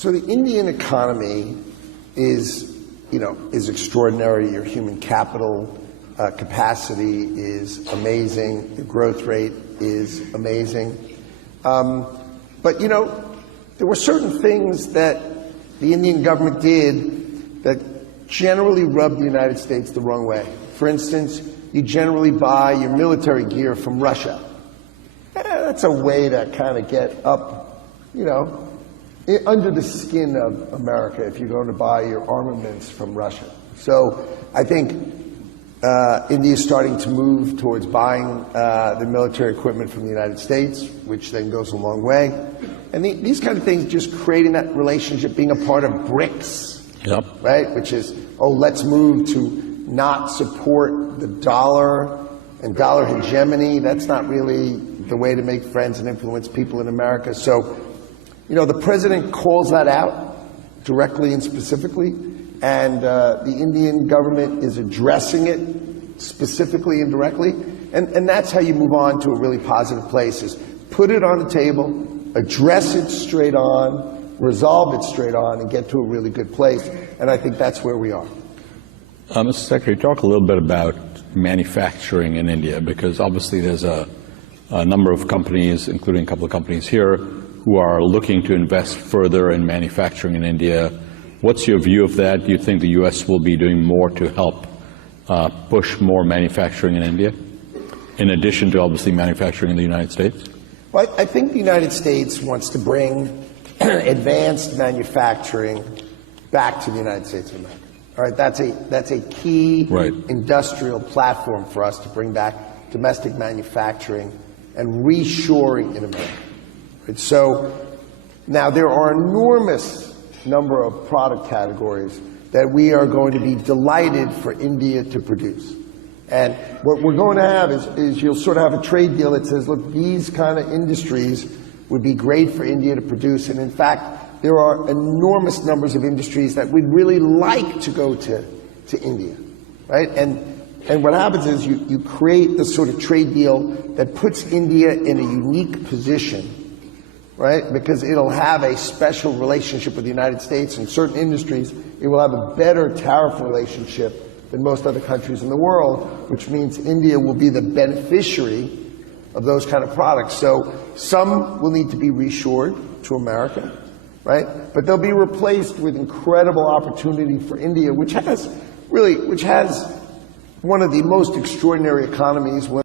So the Indian economy is extraordinary. Your human capital capacity is amazing. The growth rate is amazing. But there were certain things that the Indian government did that generally rubbed the United States the wrong way. For instance, you generally buy your military gear from Russia. That's a way to kind of get up, under the skin of America if you're going to buy your armaments from Russia. So I think India is starting to move towards buying the military equipment from the United States, which then goes a long way. And these kind of things, just creating that relationship, being a part of BRICS, yep. Right? Which is, let's move to not support the dollar and dollar hegemony. That's not really the way to make friends and influence people in America. So, the president calls that out directly and specifically, and the Indian government is addressing it specifically and directly, and that's how you move on to a really positive place, is put it on the table, address it straight on, resolve it straight on, and get to a really good place, and I think that's where we are. Mr. Secretary, talk a little bit about manufacturing in India, because obviously there's a number of companies, including a couple of companies here, who are looking to invest further in manufacturing in India. What's your view of that? Do you think the U.S. will be doing more to help push more manufacturing in India, in addition to obviously manufacturing in the United States? Well, I think the United States wants to bring advanced manufacturing back to the United States of America. All right, that's a key industrial platform for us to bring back domestic manufacturing and reshoring in America. Right? So now there are enormous number of product categories that we are going to be delighted for India to produce. And what we're going to have is you'll sort of have a trade deal that says, look, these kind of industries would be great for India to produce. And in fact, there are enormous numbers of industries that we'd really like to go to India, right? And what happens is you create this sort of trade deal that puts India in a unique position, right? Because it'll have a special relationship with the United States. In certain industries, it will have a better tariff relationship than most other countries in the world, which means India will be the beneficiary of those kind of products. So some will need to be reshored to America, right? But they'll be replaced with incredible opportunity for India, which has one of the most extraordinary economies.